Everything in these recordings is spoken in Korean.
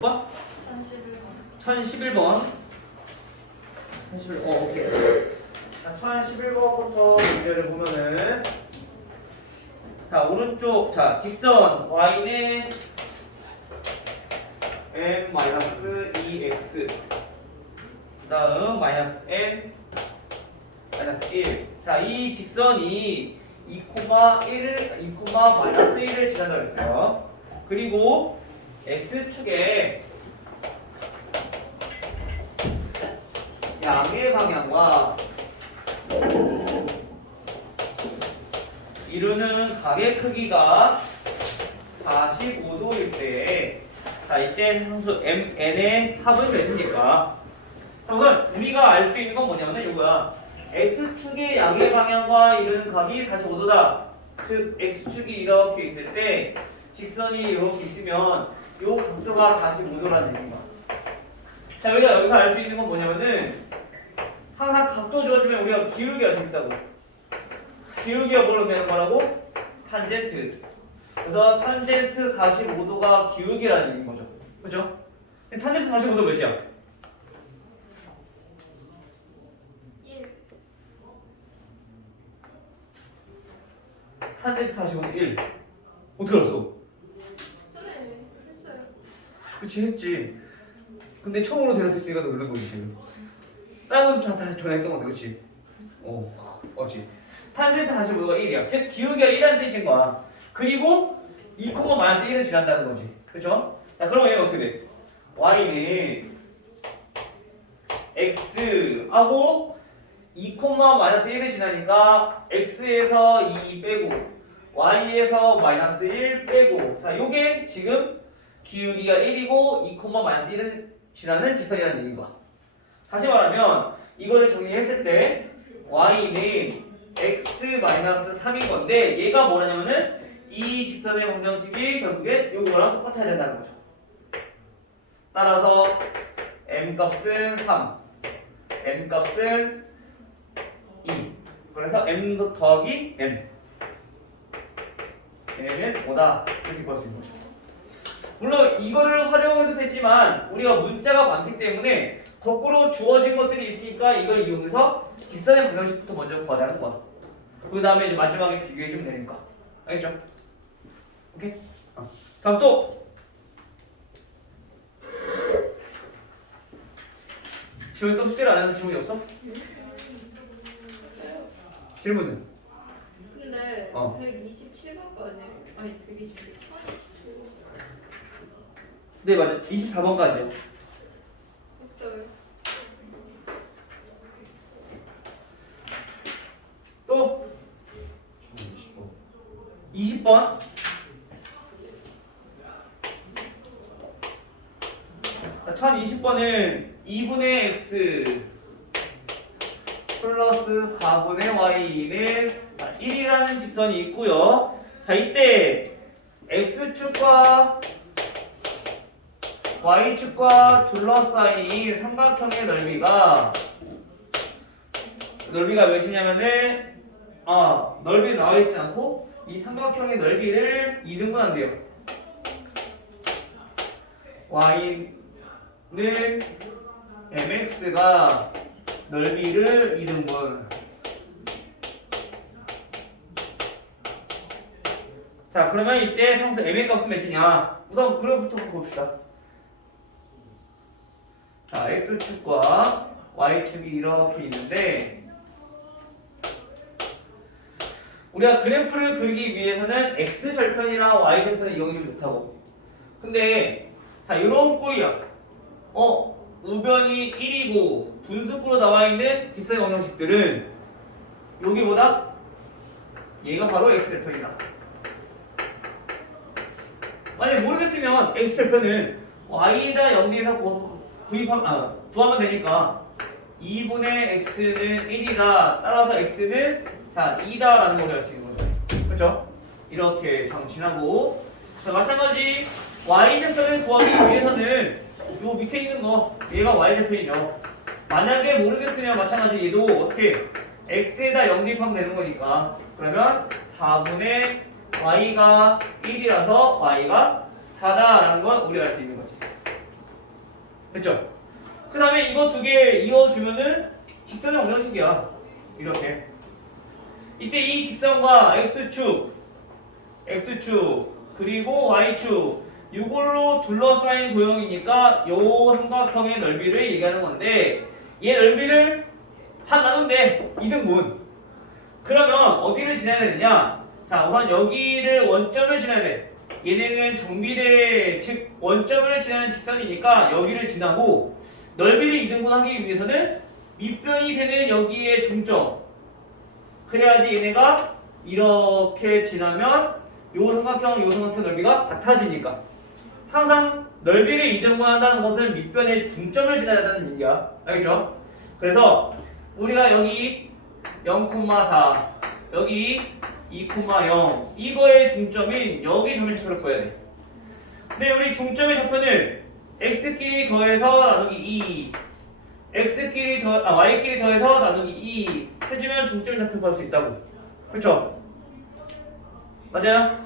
번? 1011번. 1011, 오케이. 자, 1011번부터 문제를 보면은, 자, 오른쪽, 자, 직선 y는 m-2x, 그 다음 마이너스 n, 마이너스 1. 자, 이 직선이 2,1을 지난다고 했어요. 그리고 x축에 양의 방향과 이루는 각의 크기가 45도일 때, 자, 이때 함수 mn의 합을 냈으니까, 우선 우리가 알 수 있는 건 뭐냐면 이거야. x축의 양의 방향과 이루는 각이 45도다. 즉 x축이 이렇게 있을 때 직선이 이렇게 있으면 요 각도가 45도라는 얘기인 거야. 자, 여기서 알 수 있는 건 뭐냐면은 항상 각도 주어지면 우리가 기울기 알 수 있다고. 기울기가 뭘 의미하는 거라고? 탄젠트. 그래서 탄젠트 45도가 기울기라는 얘기인 거죠. 그죠? 탄젠트 45도 몇이야? 1. 탄젠트 45도 1. 어떻게 알았어? 전에 했어요. 그치, 했지. 근데 처음으로 대답했으니까 너 그런 거지 지금. 다른 것도 다 전화했던 건데, 그치? 맞지. 탄젠트 45도가 1이야. 즉 기울기가 1이라는 뜻인 거야. 그리고 2,-1을 지난다는 거지. 그쵸? 자, 그러면 얘가 어떻게 돼? y는 x하고 2,-1을 지나니까 x에서 2 빼고 y에서 마이너스 1 빼고, 자, 요게 지금 기울기가 1이고 2,-1을 지나는 직선이라는 얘기인 거야. 다시 말하면 이거를 정리했을 때 y는 x-3인 건데, 얘가 뭐냐면은 이 직선의 방정식이 결국에 요거랑 똑같아야 된다는 거죠. 따라서 m값은 3, n값은 2. 그래서 m 더하기 n, n은 5다. 이렇게 볼 수 있는 거죠. 물론 이거를 활용해도 되지만 우리가 문자가 많기 때문에 거꾸로 주어진 것들이 있으니까 이걸 이용해서 직선의 방정식부터 먼저 구하자는 거야. 그 다음에 이제 마지막에 비교해주면 되니까. 알겠죠? 오케이? 다음 또 지금 또 숙제를 안 해서 질문이 없어? 했어요. 질문은? 근데 127번까지 아니 127. 네, 맞아. 24번까지요. 했어요. 또 20번. 자, 1020번은 2분의 x 플러스 4분의 y는 1이라는 직선이 있고요. 자, 이때 x축과 y축과 둘러싸인 삼각형의 넓이가 몇이냐면은 넓이 나와 있지 않고 이 삼각형의 넓이를 2등분한대요. y는 mx가 넓이를 2등분. 자, 그러면 이때 상수 m의 값은 몇이냐? 우선 그래프부터 봅시다. 자, x축과 y축이 이렇게 있는데, 우리가 그래프를 그리기 위해서는 x절편이랑 y절편을 이용하면 좋다고. 근데 자, 이런 꼴이야. 우변이 1이고 분수구로 나와 있는 직선의 방정식들은 여기보다 얘가 바로 x절편이다. 만약 모르겠으면 x절편은 y에다 0에서 구하면 되니까 2분의 x는 1이다. 따라서 x는 2다라는 걸 알 수 있는 거죠. 그렇죠? 이렇게 정진하고, 자, 마찬가지 y절편을 구하기 위해서는 요 밑에 있는 거 얘가 y절편이죠. 만약에 모르겠으면 마찬가지 얘도 어떻게 x에다 0 대입하면 되는 거니까, 그러면 4분의 y가 1이라서 y가 4다라는 건 우리가 알 수 있는 거지. 됐죠? 그 다음에 이거 두 개 이어주면은 직선의 방정식이야. 이렇게. 이때 이 직선과 X축, 그리고 Y축, 이걸로 둘러싸인 도형이니까 요 삼각형의 넓이를 얘기하는 건데, 얘 넓이를 반 나눈대. 2등분. 그러면 어디를 지나야 되느냐? 자, 우선 여기를 원점을 지나야 돼. 얘네는 정비례, 즉 원점을 지나는 직선이니까 여기를 지나고, 넓이를 2등분하기 위해서는 밑변이 되는 여기에 중점. 그래야지 얘네가 이렇게 지나면 요 삼각형 넓이가 같아지니까. 항상 넓이를 2등분한다는 것은 밑변의 중점을 지나야 한다는 얘기야. 알겠죠? 그래서 우리가 여기 0,4, 여기 2,0 이거의 중점인 여기 점의 좌표를 구해야 돼. 근데 우리 중점의 좌표는 x끼리 더해서 나누기 2, y끼리 더해서 나누기 2 해주면 중점의 좌표 구할 수 있다고. 그렇죠? 맞아요?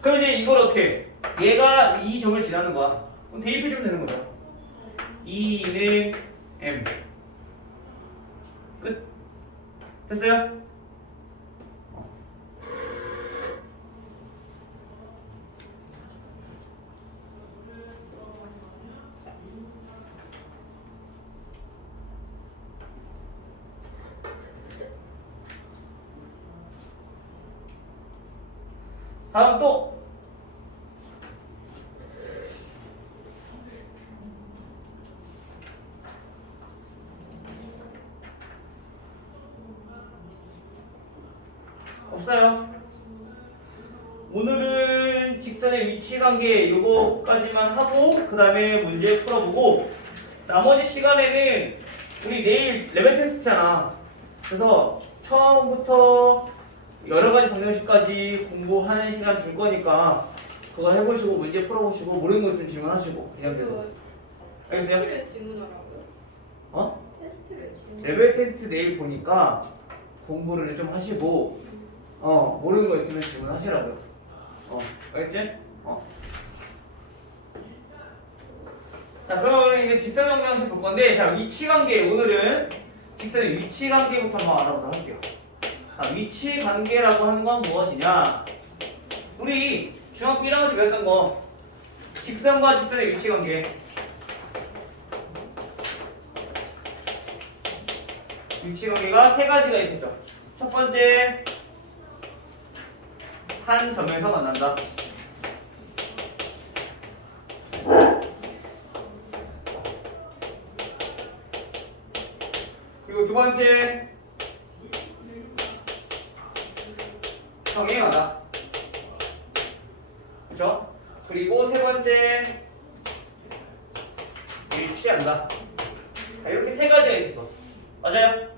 그럼 이제 이걸 어떻게? 얘가 이 점을 지나는 거야. 그럼 대입해주면 되는 거죠. 2는 m. 끝. 됐어요? 다음 또 없어요. 오늘은 직선의 위치 관계 요거까지만 하고 그 다음에 문제 풀어보고 나머지 시간에는 우리 내일 레벨 테스트잖아. 그래서 처음부터 여러 가지 방정식까지 공부하는 시간 줄 거니까 그거 해보시고 문제 풀어보시고 모르는 거 있으면 질문하시고 그냥 돼서. 알겠어요? 테스트를 질문하라고요? 테스트를 질문. 레벨 테스트 내일 보니까 공부를 좀 하시고 모르는 거 있으면 질문하시라고요. 알겠지? 자, 그러면 이제 직선 방정식 볼 건데, 자, 위치 관계 오늘은 직선의 위치 관계부터 한번 알아보도록 할게요. 자, 위치 관계라고 하는 건 무엇이냐? 우리 중학교 1학년 때 배웠던 거, 직선과 직선의 위치 관계. 위치 관계가 세 가지가 있었죠. 첫 번째, 한 점에서 만난다. 그리고 두 번째, 평행하다. 그렇죠? 그리고 세 번째, 일치한다. 자, 이렇게 세 가지가 있었어. 맞아요?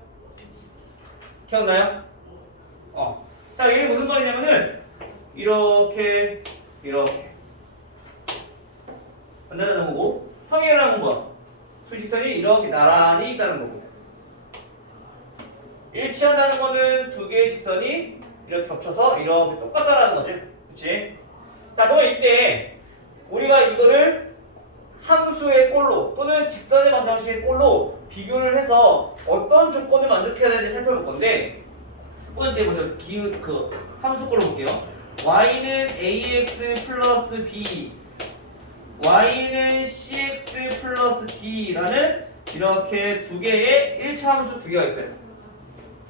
기억나요? 자, 이게 무슨 말이냐면은 이렇게 만나자는 거고, 평행이라는 건 뭐야? 두 직선이 이렇게 나란히 있다는 거고, 일치한다는 거는 두 개의 직선이 이렇게 겹쳐서 이렇게 똑같다라는 거지. 그치? 자, 그러면 이때 우리가 이거를 함수의 꼴로 또는 직선의 방정식의 꼴로 비교를 해서 어떤 조건을 만족해야 되는지 살펴볼 건데, 첫 번째 먼저 함수 꼴로 볼게요. y는 ax 플러스 b, y는 cx 플러스 d라는 이렇게 두 개의 1차 함수 두 개가 있어요.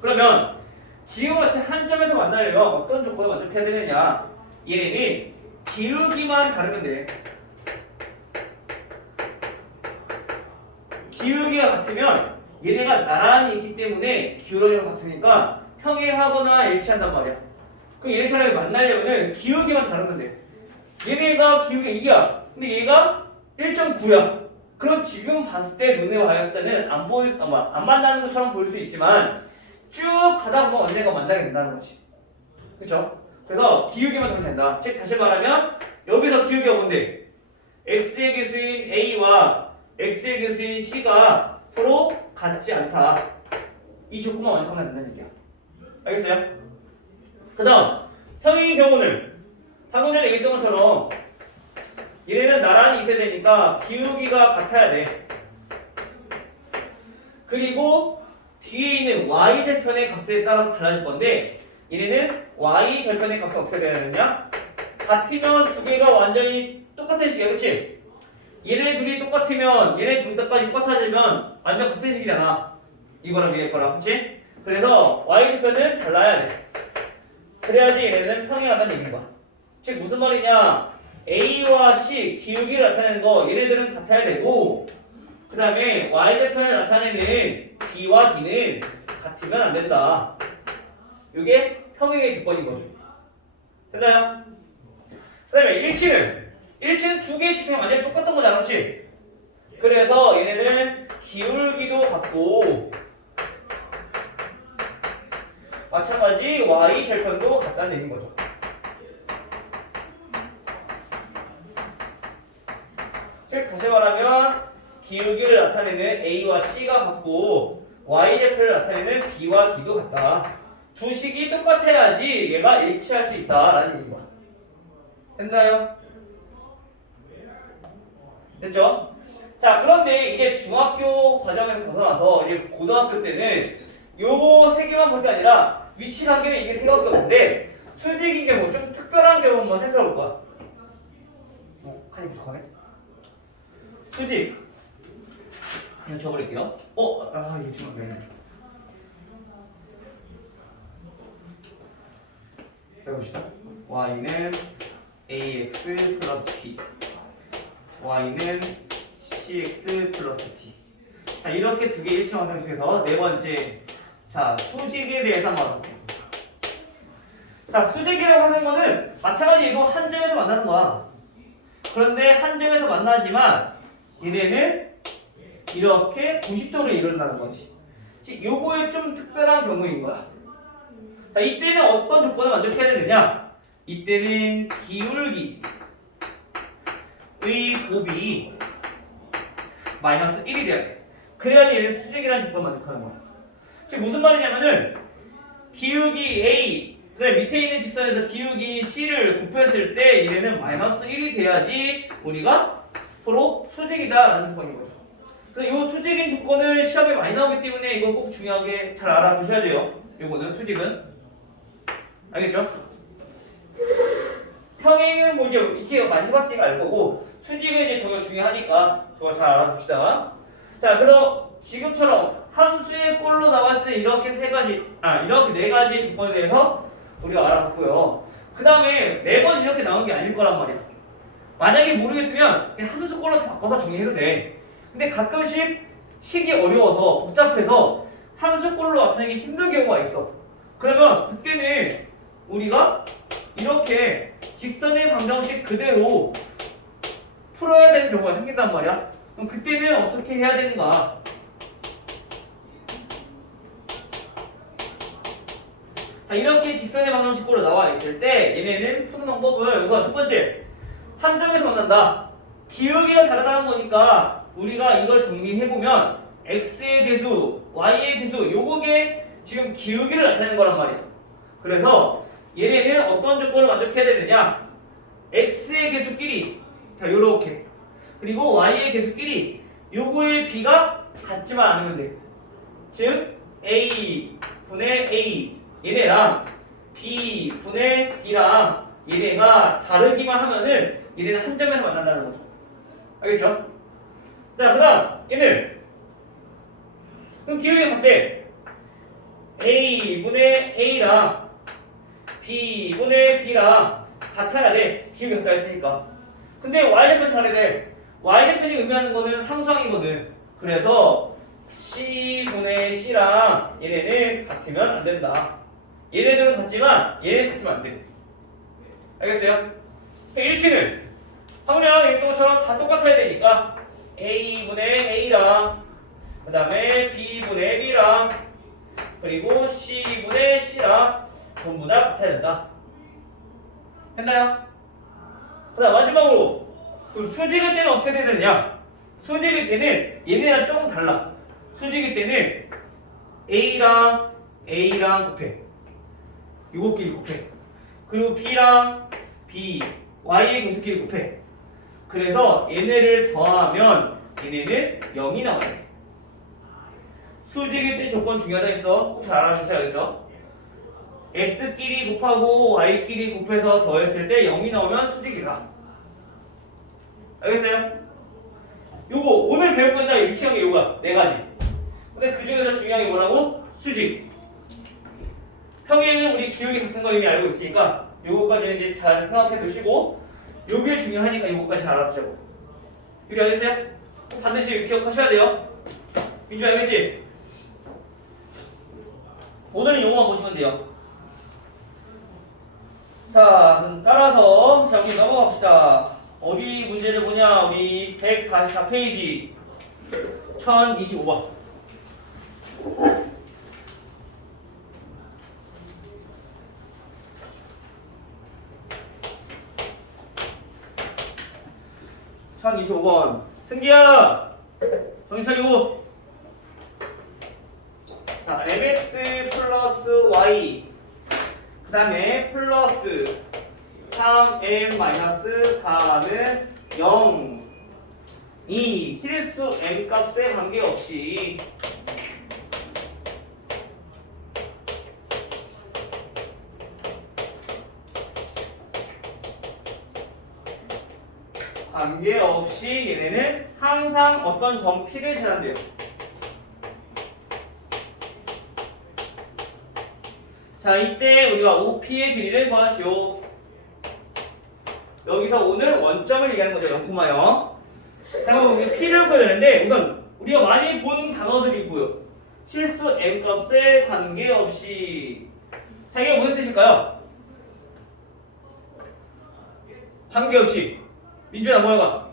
그러면 지금같이 한 점에서 만나려면 어떤 조건을 만족해야 되느냐? 얘는 기울기만 다르면 돼. 기울기가 같으면 얘네가 나란히 있기 때문에 기울기가 같으니까 평행하거나 일치한단 말이야. 그럼 얘네처럼 만나려면 기울기만 다르면 돼. 얘네가 기울기가 2야. 근데 얘가 1.9야. 그럼 지금 봤을 때 눈에 봤을 때는 안 만나는 것처럼 보일 수 있지만 쭉 가다 보면 언젠가 만나게 된다는 거지. 그쵸? 그래서 기울기만 하면 된다. 즉 다시 말하면 여기서 기울기가 뭔데? x의 개수인 a와 x의 개수인 c가 서로 같지 않다. 이 조건만 완벽하면 된다는 얘기야. 알겠어요? 그 다음 평행의 경우는 방금 전에 얘기했던 것처럼 얘네는 나란히 있어야 되니까 기울기가 같아야 돼. 그리고 뒤에 있는 y절편의 값에 따라서 달라질 건데 얘네는 y절편의 값이 어떻게 돼야 되느냐? 같으면 두 개가 완전히 똑같은 식이야, 그치? 얘네 둘이 똑같으면 얘네 둘까지 똑같아지면 완전 같은 식이잖아. 이거랑 위에 거랑, 그치? 그래서 y절편은 달라야 돼. 그래야지 얘네는 평행하다는 얘기인 거야. 즉 무슨 말이냐? A와 C 기울기를 나타내는 거 얘네들은 같아야 되고 그 다음에 y절편을 나타내는 B와 D는 같으면 안 된다. 이게 평행의 조건인 거죠. 됐나요? 그 다음에 1치는 두 개의 직선이 완전히 똑같은 거잖아, 그렇지? 그래서 얘네는 기울기도 같고 마찬가지 y절편도 같다는 얘기인 거죠. 즉 다시 말하면 기울기를 나타내는 A와 C가 같고 y절편을 나타내는 B와 D도 같다. 두 식이 똑같아야지 얘가 일치할 수 있다라는 얘기가. 됐나요? 됐죠? 자, 그런데 이제 중학교 과정에서 벗어나서 이제 고등학교 때는 요거 세 개만 볼 게 아니라 위치 관계는 이게 세 개밖에 없는데 수직인 경우 좀 특별한 경우 한번 생각해 볼 거야. 칸이 부족하네. 수직. 그냥 적어볼게요. 이거 지금 왜? 해봅시다. y는 ax 플러스 b, y는 cx 플러스 t. 자, 이렇게 두 개 일정한 상태 중에서 네 번째, 자 수직에 대해서 한번 알아볼게요. 자, 수직이라고 하는 거는 마찬가지로 한 점에서 만나는 거야. 그런데 한 점에서 만나지만 얘네는 이렇게 90도로 일어나는 거지. 요거에 좀 특별한 경우인 거야. 자, 이때는 어떤 조건을 만족해야 되느냐? 이때는 기울기의 곱이 마이너스 1이 돼야 돼. 그래야지 얘는 수직이라는 조건을 만족하는 거야. 즉 무슨 말이냐면은 기울기 A, 그다음에 밑에 있는 직선에서 기울기 C를 곱했을 때 얘네는 마이너스 1이 돼야지 우리가 서로 수직이다라는 조건인 거죠. 그래서 이 수직인 조건은 시험에 많이 나오기 때문에 이거 꼭 중요하게 잘 알아두셔야 돼요. 요거는 수직은. 알겠죠? 평행은 뭐 이제 이렇게 많이 해봤으니까 알 거고 수직은 이제 저거 중요하니까 저거 잘 알아둡시다. 자, 그럼 지금처럼 함수의 꼴로 나왔을 때 이렇게 이렇게 네 가지 조건에 대해서 우리가 알아봤고요. 그 다음에 매번 이렇게 나온 게 아닐 거란 말이야. 만약에 모르겠으면 그냥 함수 꼴로 다 바꿔서 정리해도 돼. 근데 가끔씩 식이 어려워서 복잡해서 함수 꼴로 나타내기 힘든 경우가 있어. 그러면 그때는 우리가 이렇게 직선의 방정식 그대로 풀어야 되는 경우가 생긴단 말이야. 그럼 그때는 어떻게 해야 되는가? 자, 이렇게 직선의 방정식으로 나와 있을 때 얘네는 푸는 방법은 우선 첫 번째, 한 점에서 만난다. 기울기가 다르다는 거니까 우리가 이걸 정리해보면 x의 대수, y의 대수, 요거게 지금 기울기를 나타내는 거란 말이야. 그래서 얘네는 어떤 조건을 만족해야 되느냐? x의 개수끼리, 자 요렇게, 그리고 y의 개수끼리 요거의 b가 같지만 않으면 돼. 즉 a 분의 a 얘네랑 b 분의 b랑 얘네가 다르기만 하면은 얘네는 한 점에서 만난다는 거죠. 알겠죠? 자, 그 다음 얘는 그럼 기울기가 같대. a분의 a랑 b분의 b랑 같아야 돼. 기울기가 같다 했으니까. 근데 y절편 다르대. y절편이 의미하는 거는 상수항이거든. 그래서 c분의 c랑 얘네는 같으면 안 된다. 얘네들은 같지만 얘네는 같으면 안 돼. 알겠어요? 일치는 항상 이것처럼 다 똑같아야 되니까 a분의 a랑 그 다음에 b분의 b랑 그리고 c분의 c랑 전부 다 같아야 된다. 했나요? 그 다음 마지막으로 그럼 수직일 때는 어떻게 돼야 되느냐? 수직일 때는 얘네랑 조금 달라. 수직일 때는 a랑 곱해. 요거끼리 곱해. 그리고 b랑 b, y의 개수끼리 곱해. 그 그래서 얘네를 더하면 얘네는 0이 나와요. 수직일 때 조건 중요하다 했어. 꼭 잘 알아주세요. 알겠죠? x끼리 곱하고 y끼리 곱해서 더했을 때 0이 나오면 수직이다. 알겠어요? 요거 오늘 배운 건다 유치한 게 요거야. 네 가지. 근데 그 중에서 중요한 게 뭐라고? 수직. 평행은 우리 기울기 같은 거 이미 알고 있으니까 요거까지는 이제 잘 생각해 두시고 요게 중요하니까 요거까지 잘 알아두자고. 이게 알겠어요? 반드시 기억하셔야 돼요. 민주 알겠지? 오늘은 요거만 보시면 돼요. 자, 그럼 따라서 자 우리 넘어갑시다. 어디 문제를 보냐? 우리 144페이지 1025번. 천 25번. 승기야! 정신 차리고. 자, mx 플러스 y 그 다음에 플러스 3m 마이너스 4는 0 이 실수 m 값에 관계없이 얘네는 항상 어떤 점 P를 찾는데요. 자, 이때 우리가 OP의 길이를 구하시오. 여기서 오늘 원점을 얘기하는 거죠. 0,0. 자, 그럼 우리 P를 구해야 되는데 우선 우리가 많이 본 단어들이 있고요. 실수 M 값에 관계없이. 자, 이게 무슨 뜻일까요? 관계없이. 민준아 뭐야가?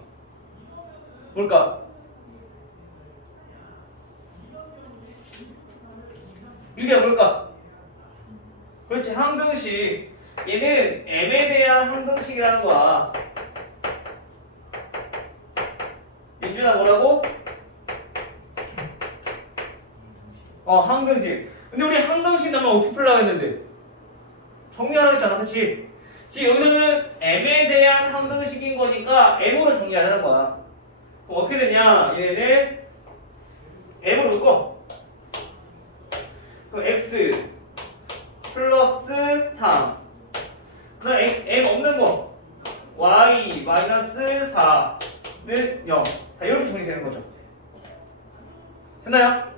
뭘까? 유리야 뭘까? 그렇지, 항등식. 얘는 m에 대한 항등식이라는 거야. 민준아 뭐라고? 항등식. 근데 우리 항등식 나면 어떻게 풀려고 했는데 정리하라고 했잖아, 그치? 지금 여기서는 m에 대한 항등식인 거니까 m으로 정리하자는 거야. 그럼 어떻게 되냐? 얘네는 m으로 묶어. 그럼 x 플러스 3. 그 다음 m 없는 거 y 마이너스 4는 0. 자, 이렇게 정리되는 거죠. 됐나요?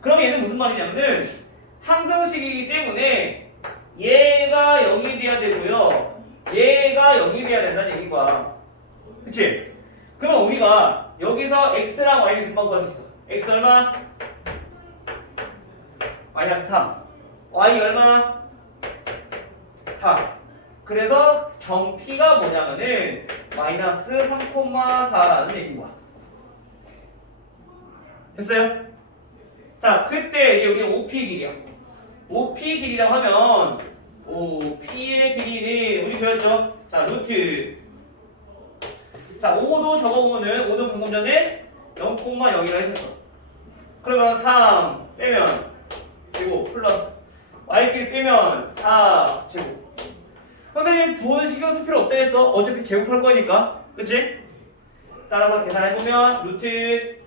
그럼 얘는 무슨 말이냐면은 항등식이기 때문에 얘가 0이 돼야 되고요. 얘가 0이 돼야 된다는 얘기인 거야. 그치? 그러면 우리가 여기서 x랑 y는 금방 구할 수 있어. x 얼마? 마이너스 3. y 얼마? 4. 그래서 점 P가 뭐냐면은 마이너스 3,4라는 얘기인 거야. 됐어요? 자, 그때 이제 우리 OP 길이야. OP 길이라고 하면 OP의 길이는 우리 배웠죠? 자, 루트. 자, 5도 적어보면은 5도 방금 전에 0,0이라 했었어. 그러면 3 빼면 제곱 플러스 y끼리 빼면 4 제곱. 선생님 부호는 신경 쓸 필요 없다 했어. 어차피 제곱할 거니까. 그치? 따라서 계산해보면 루트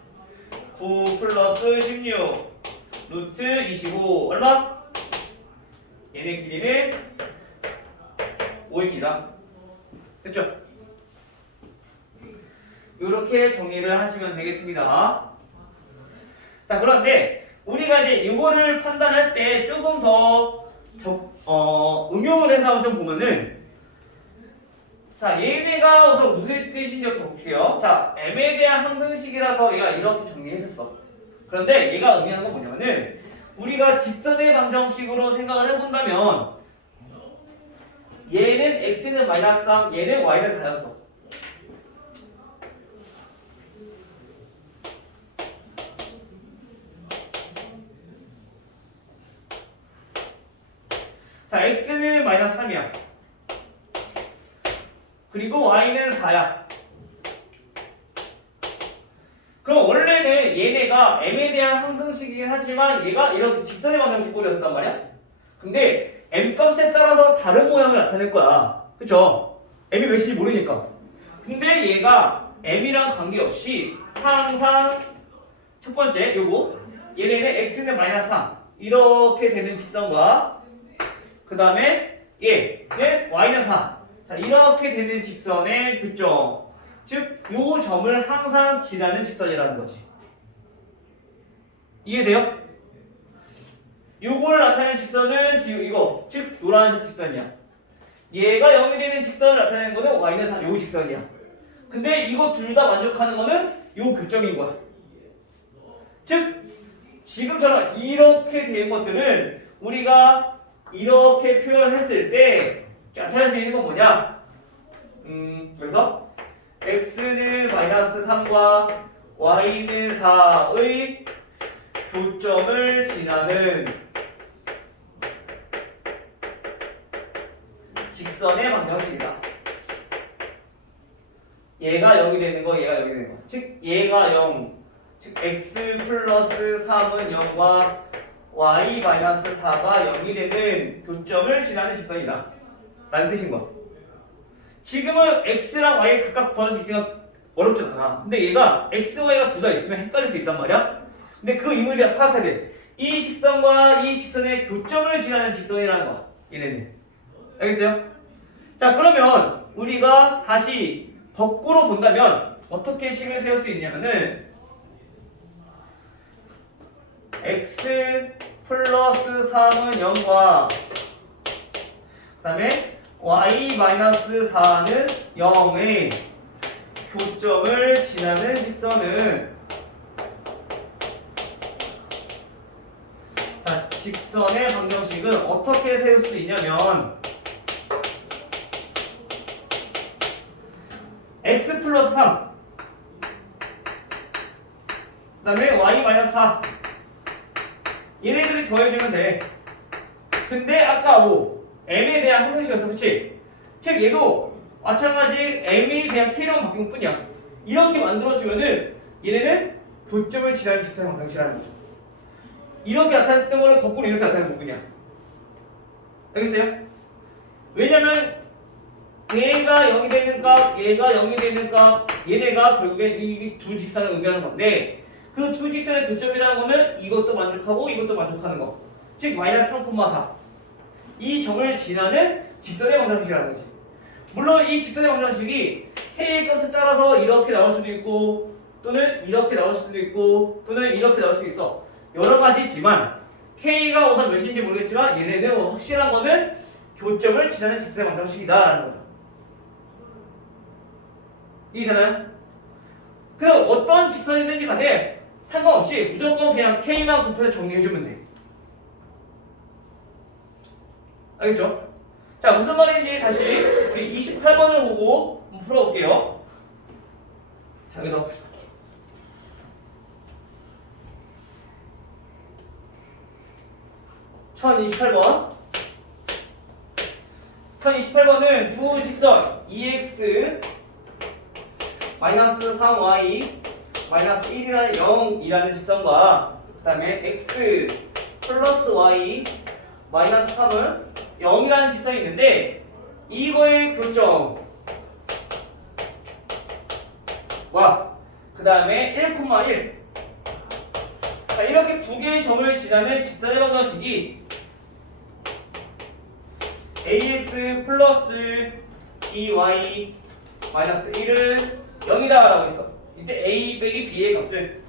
9 플러스 16 루트 25 얼마? 얘네 길이는 5입니다. 됐죠? 이렇게 정리를 하시면 되겠습니다. 자, 그런데 우리가 이제 이거를 판단할 때 조금 더 응용을 해서 한번 좀 보면은, 자, 얘네가 우선 무슨 뜻인지부터 볼게요. 자, m에 대한 항등식이라서 얘가 이렇게 정리했었어. 그런데 얘가 의미하는 건 뭐냐면은 우리가 직선의 방정식으로 생각을 해본다면 얘는 x는 마이너스 3, 얘는 y는 4였어. 자, x는 마이너스 3이야. 그리고 y는 4야. 그럼 원래는 얘네가 m에 대한 항등식이긴 하지만 얘가 이렇게 직선의 방정식으로 였단 말이야. 근데 m 값에 따라서 다른 모양을 나타낼 거야. 그쵸? m이 몇인지 모르니까. 근데 얘가 m이랑 관계없이 항상 첫 번째 요거 얘네는 x는 마이너스 3 이렇게 되는 직선과 그 다음에 얘는 y는 4 자, 이렇게 되는 직선의 교점 즉 요 점을 항상 지나는 직선이라는 거지. 이해돼요? 요걸 나타내는 직선은 지금 이거 즉 노란색 직선이야. 얘가 0이 되는 직선을 나타내는 거는 y는 4 요 직선이야. 근데 이거 둘 다 만족하는 거는 요 교점인 거야. 즉 지금처럼 이렇게 된 것들은 우리가 이렇게 표현했을 때 나타낼 수 있는 건 뭐냐? 그래서 x는 마이너스 3과 y는 4의 교점을 지나는 직선의 방정식이다. 얘가 0이 되는 거, 얘가 0이 되는 거. 즉 얘가 0, 즉 x 플러스 3은 0과 y 마이너스 4가 0이 되는 교점을 지나는 직선이다 라는 뜻인 거야. 지금은 x랑 y 각각 구할 수 있으니까 어렵지 않아. 근데 얘가 x, y가 둘 다 있으면 헷갈릴 수 있단 말이야. 근데 그 의미를 내가 파악해야 돼. 이 직선과 이 직선의 교점을 지나는 직선이라는 거야. 얘네는. 알겠어요? 자, 그러면 우리가 다시 거꾸로 본다면 어떻게 식을 세울 수 있냐면은 x 플러스 3은 0과 그 다음에 y 마이너스 4는 0의 교점을 지나는 직선은 자, 직선의 방정식은 어떻게 세울 수 있냐면 x 플러스 3 그 다음에 y 마이너스 4 얘네들이 더해주면 돼. 근데 아까 뭐 m에 대한 항등식이었어, 그치? 즉 얘도 마찬가지 m이 그냥 k랑 바뀐 것 뿐이야. 이렇게 만들어주면은 얘네는 교점을 지나는 직선의 방정식이라는 거죠. 이렇게 나타냈던 거를 거꾸로 이렇게 나타내는 것 뿐이야. 알겠어요? 왜냐면 얘가 0이 되는 값, 얘가 0이 되는 값, 얘네가 결국에 이 두 직선을 의미하는 건데 그 두 직선의 교점이라는 거는 이것도 만족하고 이것도 만족하는 거. 즉 마이너스 3,4 이 점을 지나는 직선의 방정식이라는 거지. 물론 이 직선의 방정식이 k의 값에 따라서 이렇게 나올 수도 있고 또는 이렇게 나올 수도 있고 또는 이렇게 나올 수 있어. 여러 가지지만 k가 우선 몇인지 모르겠지만 얘네는 확실한 거는 교점을 지나는 직선의 방정식이다라는 거죠. 이해되나요? 그럼 어떤 직선이든지 간에 상관없이 무조건 그냥 k만 곱해서 정리해주면 돼. 알겠죠? 자, 무슨 말인지 다시 우리 28번을 보고 한번 풀어볼게요. 자, 여기다 봅시다. (1028번) 1028번은 두 직선 2x 마이너스 3y 마이너스 1이라는 0이라는 직선과 그 다음에 x 플러스 y 마이너스 3은 0이라는 직선이 있는데 이거의 교점과 그 다음에 1,1 자, 이렇게 두 개의 점을 지나는 직선의 방정식이 ax 플러스 by 마이너스 1은 0이다 라고 했어. 이때 a 빼기 b의 값을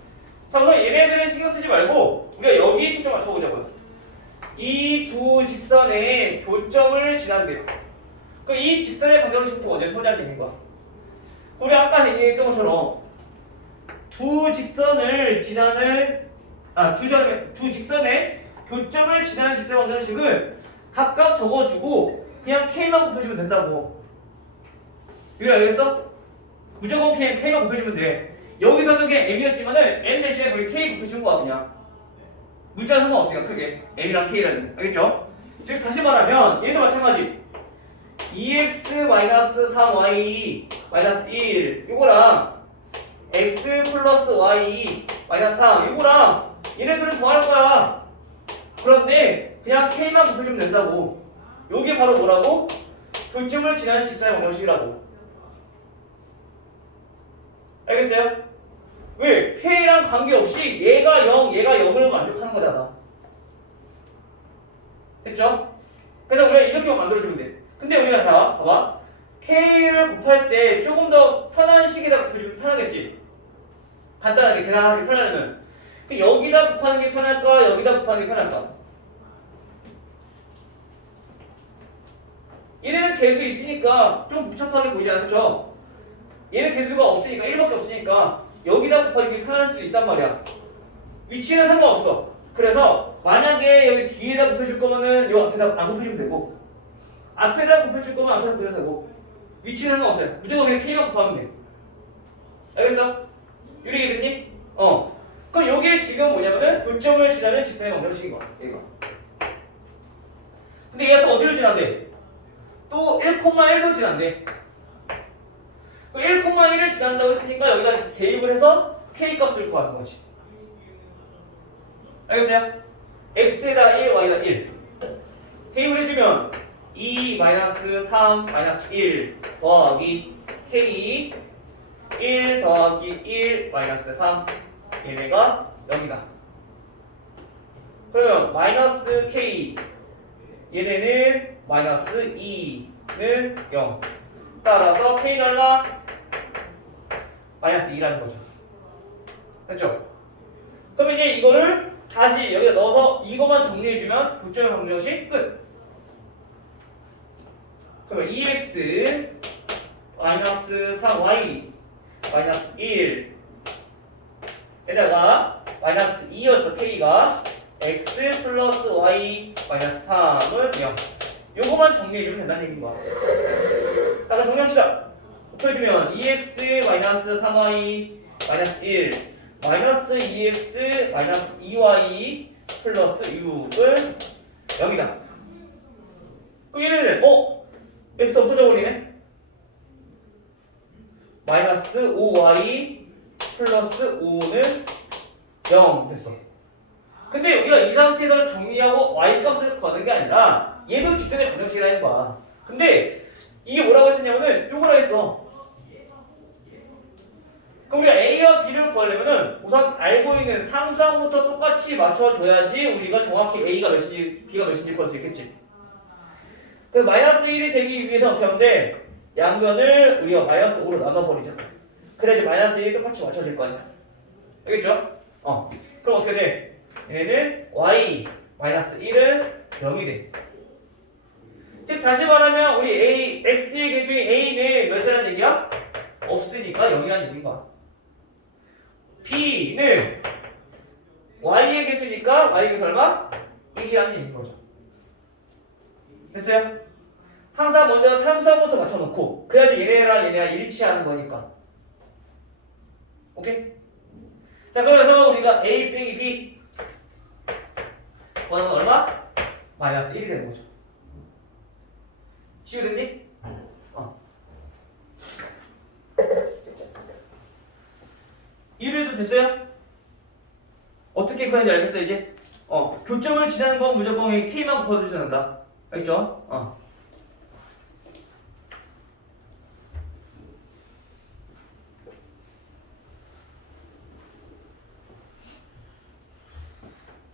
자, 우선 얘네들은 신경 쓰지 말고 우리가 여기에 초점 맞춰보자고요. 이 두 직선의 교점을 지난대요. 그럼 이 직선의 방정식부터 먼저 소개할 되는 거야. 우리 아까 얘기했던 것처럼 두 직선을 지나는 두 직선의 교점을 지나는 직선 방정식은 각각 적어주고 그냥 k만 곱해주면 된다고. 이거 알겠어? 무조건 그냥 k만 곱해주면 돼. 여기서는 그냥 m이었지만은 m 대신에 우리 k 곱해준 거야 그냥. 문자는 상관없으니까 크게 m이랑 k라는. 알겠죠? 즉 다시 말하면 얘도 마찬가지 2x-3y 1 이거랑 x 플러스 y 마이너스 3 이거랑 얘네들은 더할 거야. 그런데 그냥 k만 곱해주면 된다고. 요게 바로 뭐라고? 교점을 지나는 직선의 방정식이라고. 알겠어요? 왜? K랑 관계없이 얘가 0, 얘가 0을 만족하는 거잖아. 됐죠? 그래서 우리가 이렇게만 만들어주면 돼. 근데 우리가 다 봐봐. K를 곱할 때 조금 더 편한 식에다 곱해주면 편하겠지? 간단하게 계산하기 편하면 여기다 곱하는 게 편할까? 여기다 곱하는 게 편할까? 얘네는 개수 있으니까 좀 복잡하게 보이지 않죠? 얘는 개수가 없으니까 1밖에 없으니까 여기다 곱하는 게 편할 수도 있단 말이야. 위치는 상관없어. 그래서 만약에 여기 뒤에다 곱해줄 거면은 요 앞에다 안 곱해주면 되고 앞에다 곱해줄 거면 앞에다 곱해도 되고 위치는 상관없어요. 무조건 그냥 K만 곱하면 돼. 알겠어? 유리겠니? 그럼 여기에 지금 뭐냐면은 교점을 지나는 직선이 만들어지는 거야. 얘가. 근데 얘가 또 어디를 지난대? 또 1,1도 지난대. 그럼 1,1을 지난다고 했으니까 여기다 대입을 해서 K 값을 구하는 거지. 알겠어요? x에다 1, y에다 1 대입을 해주면 2-3-1 더하기 k 1 더하기 1 마이너스 3 얘네가 0이다. 그러면 마이너스 k 얘네는 마이너스 2는 0 따라서 k는 얼마? 마이너스 2라는 거죠. 됐죠? 그러면 이제 이거를 다시 여기다 넣어서 이것만 정리해주면 교점의 방정식 끝. 그러면 2x 마이너스 3y 마이너스 1 에다가 마이너스 2였어 k가 x 플러스 y 마이너스 3은 0 요거만 정리해주면 된다는 얘기인 거야. 잠깐 정리합시다. 곱해주면 2x 마이너스 3y 마이너스 1 마이너스 2x 마이너스 2y 플러스 6은 0이다. 그럼 얘네는 x 없어져 버리네. 마이너스 5y 플러스 5는 0 됐어. 근데 우리가 이 상태에서 정리하고 y 값을 거는 게 아니라 얘도 직선의 방정식이라는 거야. 근데 이게 뭐라고 했냐면은 요거라 했어. 그럼 우리가 A와 B를 구하려면은 우선 알고 있는 상수항부터 똑같이 맞춰줘야지 우리가 정확히 A가 몇인지 B가 몇인지 구할 수 있겠지. 그 마이너스 1이 되기 위해서 어떻게 하면 돼? 양변을 우리가 마이너스 5로 나눠버리자. 그래야지 마이너스 1이 똑같이 맞춰질 거 아니야. 알겠죠? 그럼 어떻게 돼? 얘네는 Y 마이너스 1은 0이 돼. 즉 다시 말하면 우리 X의 개수인 A는 몇이라는 얘기야? 없으니까 0이라는 얘기인 거야. B는 Y의 개수니까 Y의 개수 얼마? 1이라는 얘기인 거죠. 됐어요? 항상 먼저 상수항부터 맞춰놓고 그래야지 얘네랑 얘네가 일치하는 거니까. 오케이? 자 그래서 우리가 A 빼기 B 번호는 얼마? 마이너스 1이 되는 거죠. 지우됐니? 이래도 됐어요? 어떻게 구하는지 알겠어 이제? 교점을 지나는 건 무조건 K만 곱해주셔야 한다. 알겠죠?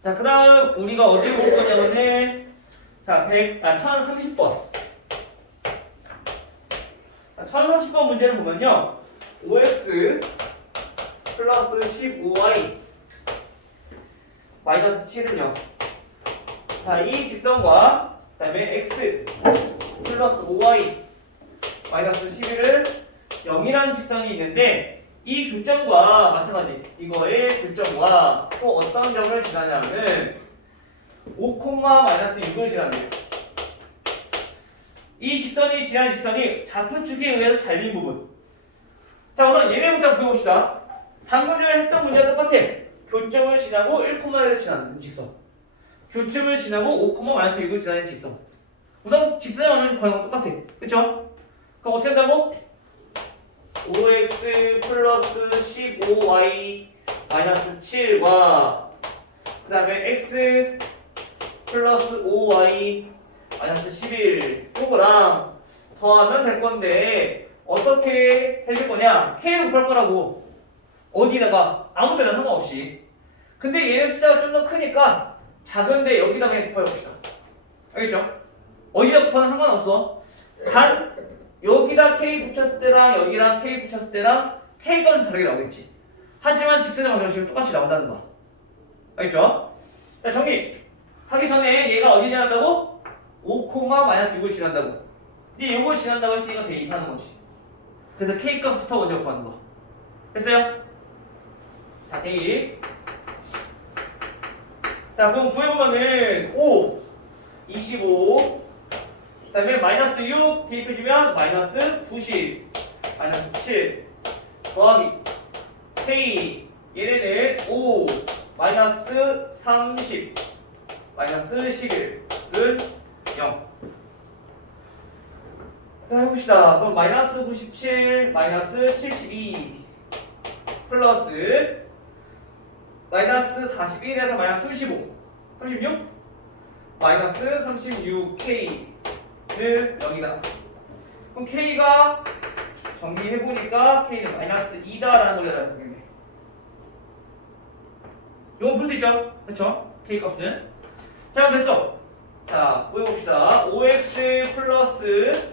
자, 그 다음 우리가 어디 볼 거냐면 자, 1030번. 1030번 문제를 보면요. 5x 플러스 15y 마이너스 7은요. 자, 이 직선과 그 다음에 x 플러스 5y 마이너스 11은 0이라는 직선이 있는데 이 교점과 마찬가지 이거의 교점과 또 어떤 점을 지나냐면 5, 마이너스 6을 지난대요. 이 직선이 지난 직선이 좌표축에 의해서 잘린 부분. 자 우선 얘네부터 그려봅시다. 방금 전에 했던 문제와 똑같아. 교점을 지나고 1,1을 지나는 직선. 교점을 지나고 5, 마이너스 6을 지나는 직선. 우선 직선의 방정식 구하는 건 똑같아. 그쵸? 그럼 어떻게 한다고? 5x 플러스 15y 마이너스 7과 그 다음에 x 플러스 5y 마이너스 11 요거랑 더하면 될 건데 어떻게 해줄 거냐? K를 곱할 거라고. 어디다가? 아무 데나 상관없이. 근데 얘네 숫자가 좀 더 크니까 작은데 여기다가 그냥 곱해봅시다. 알겠죠? 어디다 곱하면 상관없어. 단 여기다 K 붙였을 때랑 여기랑 K 붙였을 때랑 K가 좀 다르게 나오겠지. 하지만 직선의 방정식은 똑같이 나온다는 거. 알겠죠? 자, 정리. 하기 전에 얘가 어디 지난다고? 5, 마이너스 6을 지난다고. 근데 요걸 지난다고 했으니까 대입하는 거지. 그래서 K 값부터 먼저 구하는 거. 됐어요? 자, 대입. 자, 그럼 구해보면은 5, 25. 그 다음에 마이너스 6 대입해주면 마이너스 90, 마이너스 7 더하기 K 얘네는 5 마이너스 30 마이너스 11은 0. 자, 해봅시다. 그럼 마이너스 97 마이너스 72 플러스 마이너스 41에서 마이너스 35 36 마이너스 36K 는 0이다. 그럼 K가 정리해보니까 K는 마이너스 2다라는 걸 알아보겠네. 이건 풀 수 있죠? 그쵸? K 값은. 자, 그럼 됐어. 자, 구해봅시다. 5x 플러스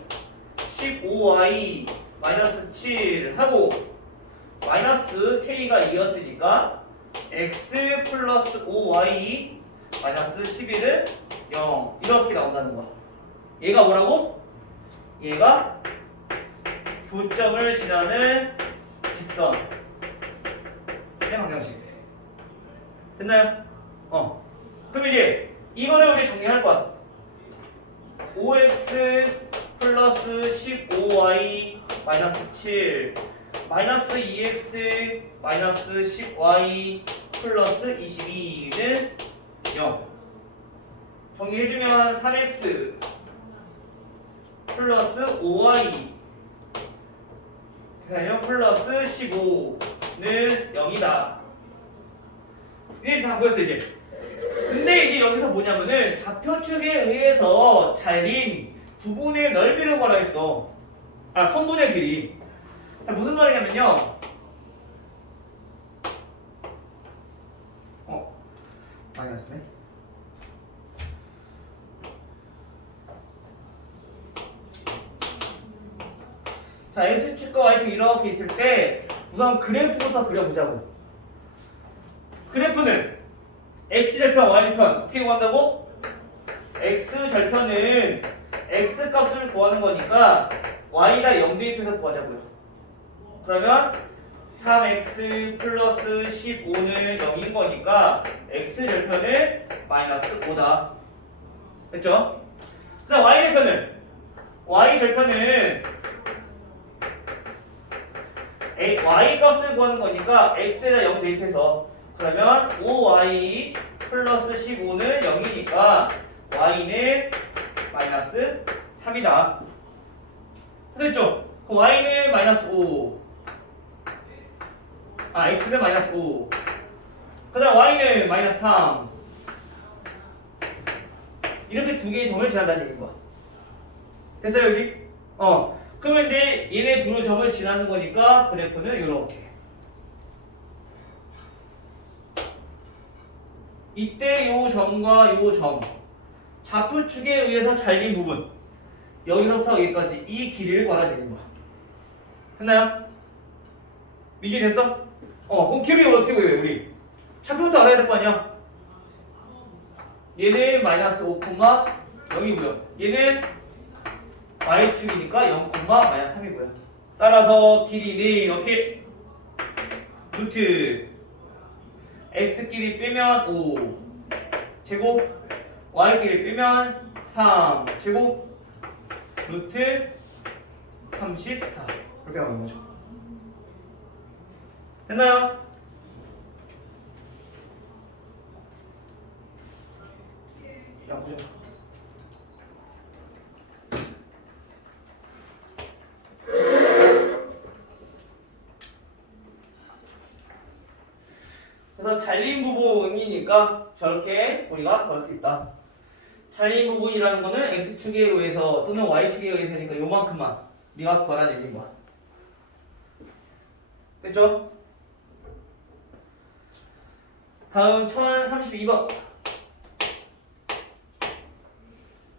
15y 마이너스 7 하고 마이너스 K가 2였으니까 x 플러스 5y 마이너스 11은 0 이렇게 나온다는 거야. 얘가 뭐라고? 얘가 교점을 지나는 직선 방정식. 됐나요? 그럼 이제 이거를 우리 정리할 거야. 5x 플러스 15y 마이너스 7 마이너스 2x 마이너스 10y 플러스 22는 0. 정리해주면 3x 플러스 5y 그다음에 플러스 15는 0이다. 이게 다 그랬어 이제. 근데 이게 여기서 뭐냐면은 좌표축에 의해서 잘린 부분의 넓이를 구하라 했어. 아, 선분의 길이. 무슨 말이냐면요. 마이너스네. 자, X축과 Y축 이렇게 있을 때 우선 그래프부터 그려보자고. 그래프는 X절편, Y절편 어떻게 구한다고? X절편은 X값을 구하는 거니까 Y가 0 대입해서 구하자고요. 그러면 3X 플러스 15는 0인 거니까 X절편은 마이너스 5다. 됐죠? 그다음 Y절편은 Y 값을 구하는 거니까 X에다 0 대입해서 그러면 5Y 플러스 15는 0이니까 Y는 마이너스 3이다. 됐죠? 그럼 Y는 마이너스 5 X는 마이너스 5 그 다음 Y는 마이너스 3 이렇게 두 개의 점을 지난다는 얘기인 거야. 됐어요 여기? 그러면 이제 얘네 두 점을 지나는 거니까 그래프는 이렇게. 이때 요 점과 요 점 좌표축에 의해서 잘린 부분 여기서부터 여기까지 이 길이를 구하라 되는 거야. 됐나요? 민지 됐어? 그럼 길이 어떻게 구해 우리? 좌표부터 알아야 될 거 아니야? 얘는 마이너스 5, 0이고요. 얘는 y축이니까 0, 마이너스 3이고요. 따라서 길이는 이렇게 루트 x끼리 빼면 5 제곱 y끼리 빼면 3 제곱 루트 34 이렇게 나오는 거죠. 됐나요? 야 보자. 그래서 잘린 부분이니까 저렇게 우리가 걸을 수 있다. 잘린 부분이라는 거는 x축에 의해서 또는 y축에 의해서니까 요만큼만 네가 구하라는 얘기인 거야. 됐죠? 다음 1032번.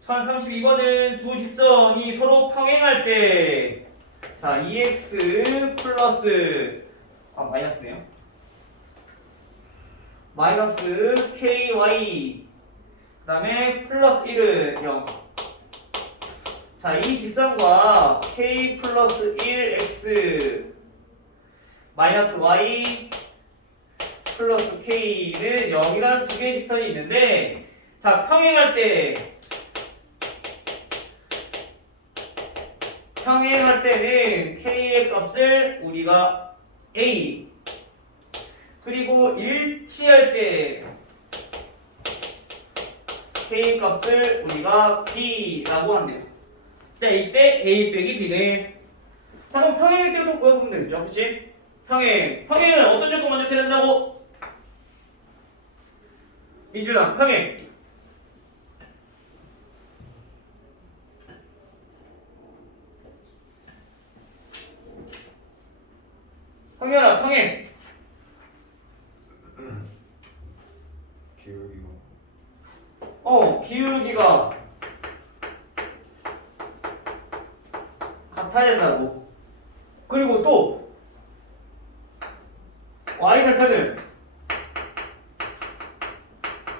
1032번은 두 직선이 서로 평행할 때, 자, 2x 플러스, 마이너스네요. 마이너스 ky, 그 다음에 플러스 1은 0. 자, 이 직선과 k 플러스 1x 마이너스 y 플러스 k는 0이라는 두 개의 직선이 있는데, 자, 평행할 때는 k의 값을 우리가 a, 그리고 일치할 때 k 값을 우리가 b라고 한대요. 자, 이때 a 빼기 b네. 자, 그럼 평행일 때도 구해보면 되겠죠, 그치? 평행은 어떤 조건 먼저 해야 된다고? 민준아, 평행. 황현아, 평행. 기울기가 같아야 된다고. 그리고 또 y절편은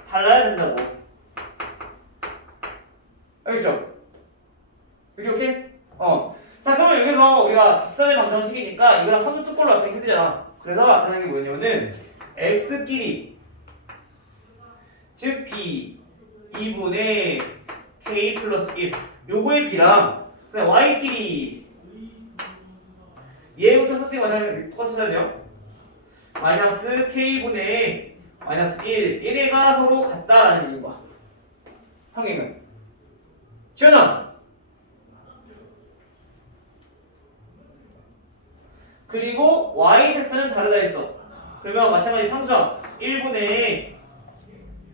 달라야 된다고. 알겠죠? 여기 오케이? 자, 그러면 여기서 우리가 직선의 방정식이니까 이거랑 함수꼴로 나타내기 힘들잖아. 그래서 나타내는 게 뭐냐면은 x끼리, 즉 b 2분의 k 플러스 1 요거의 b랑 그다음 y끼리 얘부터 선택 마찬가지로 똑같이 하네요. 마이너스 k분의 마이너스 1 얘네가 서로 같다라는 얘기인 거야. 평행은 지연아. 그리고 y절편은 다르다 했어. 그러면 마찬가지 상수함 1분의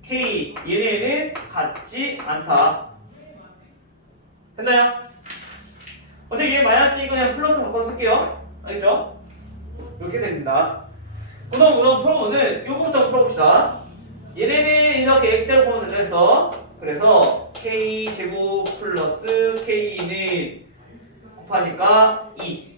k 얘네는 같지 않다. 됐나요? 어차피 얘 마이너스니까 그냥 플러스 바꿔서 쓸게요. 알겠죠? 이렇게 됩니다. 우선 풀어보는 요거부터 풀어봅시다. 얘네는 이렇게 x제곱 보면 된다 했어. 그래서 k제곱 플러스 k는 곱하니까 2.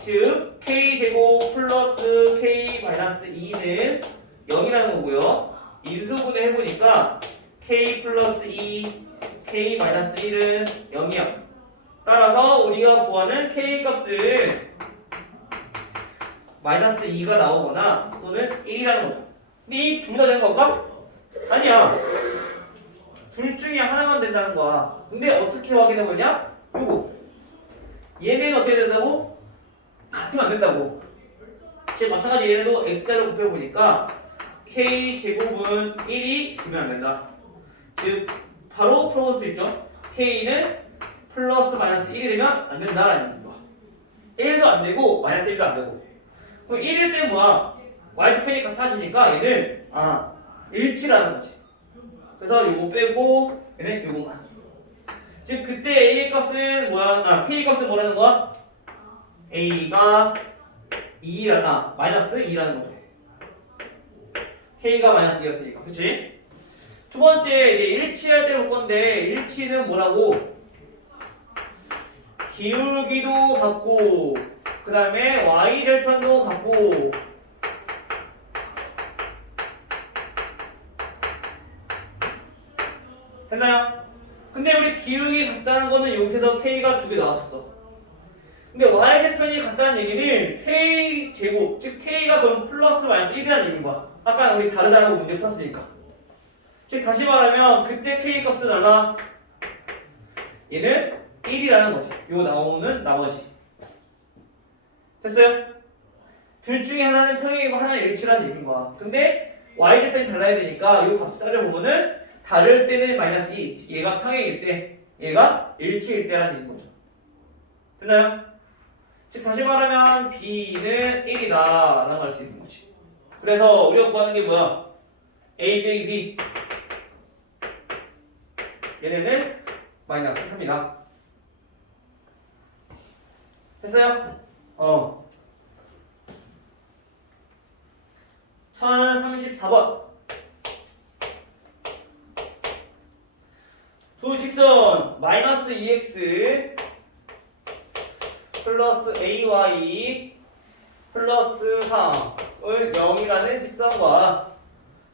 즉 k제곱 플러스 k 마이너스 2는 0이라는 거고요. 인수분해 해보니까 k 플러스 2, k 마이너스 1은 0이야. 따라서 우리가 구하는 k 값은 마이너스 2가 나오거나 또는 1이라는 거죠. 근데 이 둘 다 되는 걸까? 아니야. 둘 중에 하나만 된다는 거야. 근데 어떻게 확인해보냐? 요거. 얘는 어떻게 된다고? 같으면 안 된다고. 즉 마찬가지 얘네도 x자를 곱해보니까 k제곱은 1이 되면 안 된다. 즉 바로 풀어볼 수 있죠. k는 플러스 마이너스 1이 되면 안 된다라는 거야. 1도 안 되고 마이너스 1도 안 되고. 그럼 1일 때 뭐야? y좌편이 같아지니까 얘는 일치라는 거지. 그래서 요거 빼고 얘는 요거만. 즉 그때 a의 값은 뭐야? k 값은 뭐라는 거야? a가 2라나 마이너스 2라는 거죠. k가 마이너스 2였으니까, 그치? 두 번째 이제 일치할 때 볼 건데 일치는 뭐라고? 기울기도 같고 그 다음에 y절편도 같고 됐나요? 근데 우리 기울기 같다는 거는 여기서 k가 두 개 나왔었어. 근데 y절편이 같다는 얘기는 k제곱 즉 k가 그럼 플러스 마이너스 1이라는 얘기인 거야. 아까 우리 다르다고 문제 풀었으니까. 즉 다시 말하면 그때 k 값은 얼마? 얘는 1이라는 거지. 요 나오는 나머지. 됐어요? 둘 중에 하나는 평행이고 하나는 일치라는 얘기인 거야. 근데 y절편이 달라야 되니까 요 값을 따져보면은 다를 때는 마이너스 2. 얘가 평행일 때, 얘가 일치일 때라는 얘기인 거죠. 됐나요? 즉 다시 말하면 b는 1이다 라는 걸 알 수 있는 거지. 그래서 우리가 구하는 게 뭐야? a 빼기 b 얘네는 마이너스 3이다. 됐어요? 1034번. 두 직선 마이너스 2x 플러스 ay 플러스 3은 0이라는 직선과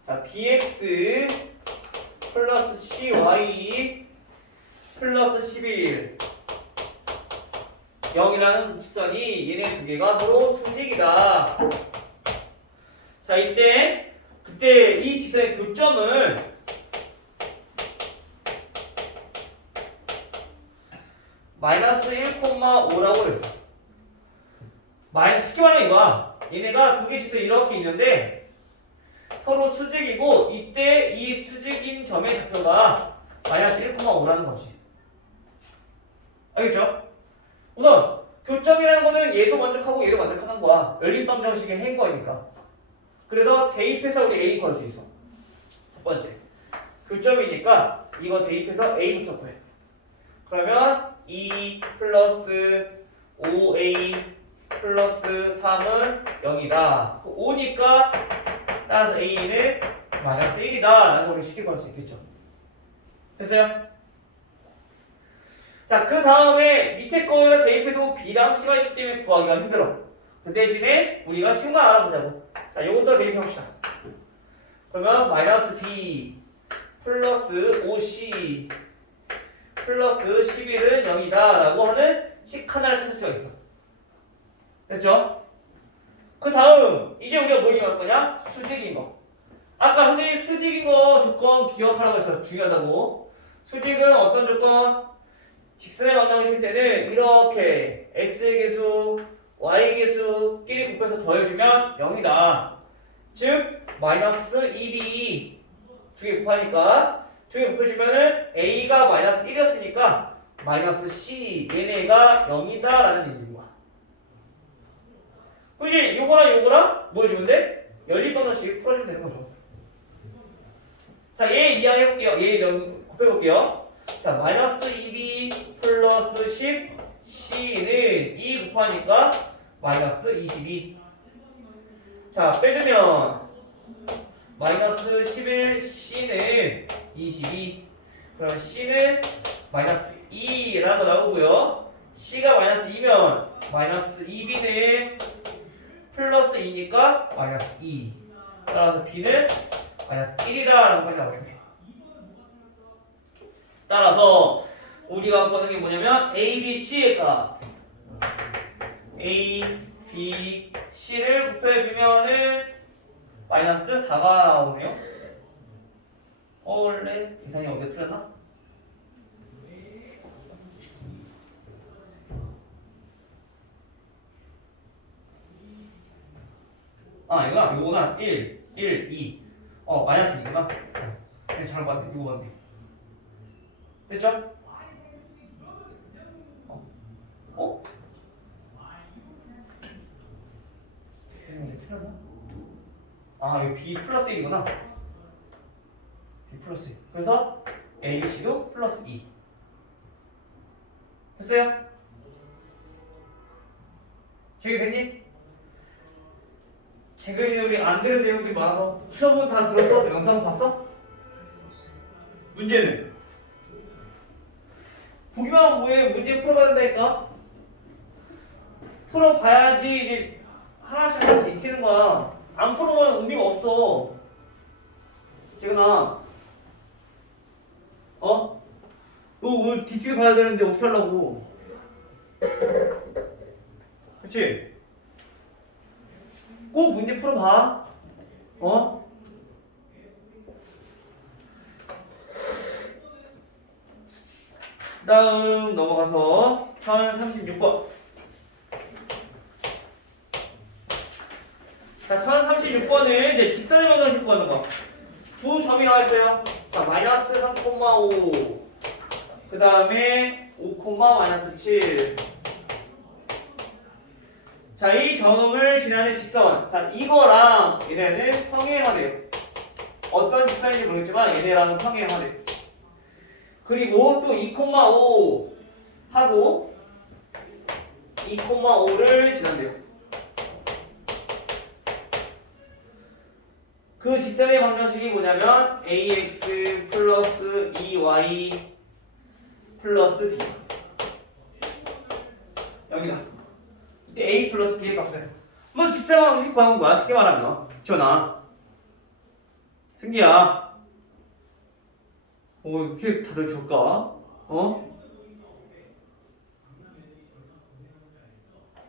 자, bx 플러스 cy 플러스 11 0이라는 직선이 얘네 두 개가 서로 수직이다. 자, 그때 이 직선의 교점은 마이너스 1,5라고 그랬어. 쉽게 말하면 이거야. 얘네가 두 개 직선 이렇게 있는데 서로 수직이고 이때 이 수직인 점의 좌표가 마이너스 1,5라는 거지. 알겠죠? 우선 교점이라는 거는 얘도 만족하고 얘도 만족하는 거야. 열린 방정식의 행거니까. 그래서 대입해서 우리 A 구할 수 있어. 첫 번째. 교점이니까 이거 대입해서 A부터 구해. 그러면 2 플러스 5A 플러스 3은 0이다. 5니까 따라서 A는 마이너스 1이다. 라고 우리 쉽게 구할 수 있겠죠. 됐어요? 자, 그 다음에 밑에 거에다 대입해도 B랑 C가 있기 때문에 구하기가 힘들어. 그 대신에 우리가 C만 알아보자고. 자, 요것도 대입해봅시다. 그러면 마이너스 B 플러스 5C 플러스 11은 0이다 라고 하는 식 하나를 찾을 수가 있어. 됐죠? 그 다음 이제 우리가 뭘 이용할 거냐? 수직인 거. 아까 선생님 수직인 거 조건 기억하라고 해서 중요하다고. 수직은 어떤 조건? 직선의 방정식일 때는 이렇게 x의 개수, y의 개수끼리 곱해서 더해주면 0이다. 즉 마이너스 2b 두 개 곱하니까 두 개 곱해주면은 a가 마이너스 1이었으니까 마이너스 c 얘네가 0이다 라는 얘기인 거야. 그럼 이제 요거랑 뭐 해주면 돼? 연립방정식 풀어주면 되는 거죠. 자, 얘 이항 해볼게요. 얘 곱해볼게요. 자, 마이너스 2b 플러스 10 c는 2 곱하니까 마이너스 22. 자, 빼주면 마이너스 11 c는 22. 그럼 c는 마이너스 2라는 거 나오고요. c가 마이너스 2면 마이너스 2b는 플러스 2니까 마이너스 2. 따라서 b는 마이너스 1이다라는 것까지 나오겠네. 따라서 우리가 보는 게 뭐냐면 A, B, C의 값 A, B, C를 곱해주면은 마이너스 4가 나오네요. 원래 계산이 어디에 틀렸나? 요거가 1, 2 마이너스 2구나. 잘못 봤네. 이거 봤네. 됐죠? 틀렸나? 이거 B 플러스 1이구나. B 플러스 1. 그래서 A, B, C도 플러스 2. 됐어요? 제기됐니? 제기된 내용이 안 되는 내용들이 많아서 수업은 다 들었어? 영상 봤어? 문제는? 보기만 하면 뭐해? 문제 풀어봐야 된다니까? 풀어봐야지 이제 하나씩 익히는 거야. 안 풀어보면 의미가 없어. 재근아, 너 오늘 뒤쪽에 봐야 되는데 어떻게 하려고? 그치? 꼭 문제 풀어봐. 다음 넘어가서 1036번. 자, 1036번은 이제 직선의 방정식 구하는 거. 두 점이 나와 있어요. 자, 마이너스 3,5. 그 다음에 5, 마이너스 7. 자, 이 점을 지나는 직선. 자, 이거랑 얘네는 평행하대요. 어떤 직선인지 모르겠지만 얘네랑은 평행하대요. 그리고 또 2,5 하고 2,5를 지난대요. 그 직선의 방정식이 뭐냐면 ax 플러스 2y 플러스 b 여기다. 이때 a 플러스 b의 값을 뭐 직선 방정식 구하는 거야. 쉽게 말하면 지원아 승기야 이렇게 다들 줄까? 어?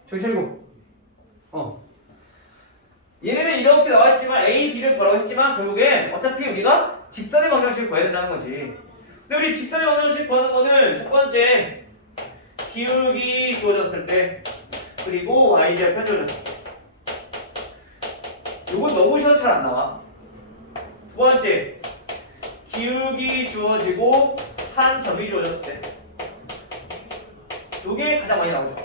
정신 차리고 얘네는 이렇게 나와있지만 A, B를 구하라고 했지만 결국엔 어차피 우리가 직선의 방정식을 구해야 된다는 거지. 근데 우리 직선의 방정식 구하는 거는 첫 번째 기울기 주어졌을 때 그리고 y절편 주어졌을 때 이건 너무 쉬워서 잘 안 나와. 두 번째 기울기 주어지고 한 점이 주어졌을 때 이게 가장 많이 나오죠.